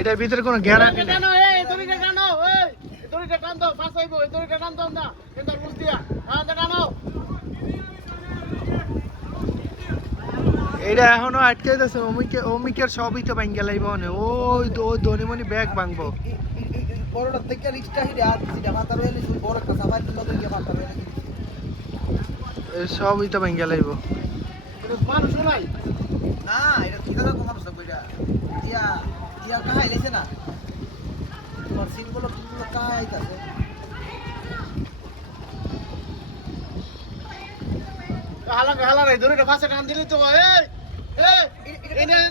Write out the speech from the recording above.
এটার ভিতরে কোনো গ্যারান্টি নেই। এটা এখনো আটকে যাচ্ছে। অমিকের সবই তো ভাঙ্গে লাইব। ওই তো ওই ধনিমনি ব্যাগ ভাঙবো। বড়টার থেকে রিক্সটা হিটে আর সিটা মাথা রইলে শুধু বড় একটা সাফাই দিল তো গিয়ে মাথা রইলে সবই তো ভাঙ্গে লাইব। মানুষ নাই না, এটা কি দাদা মানুষ তো কইরা টিয়া টিয়া কাহাই লেছে না তোমার সিনগুলো কিগুলো কাহাই আছে হালা হালা রে ধরে পাশে টান দিলি তো এই এই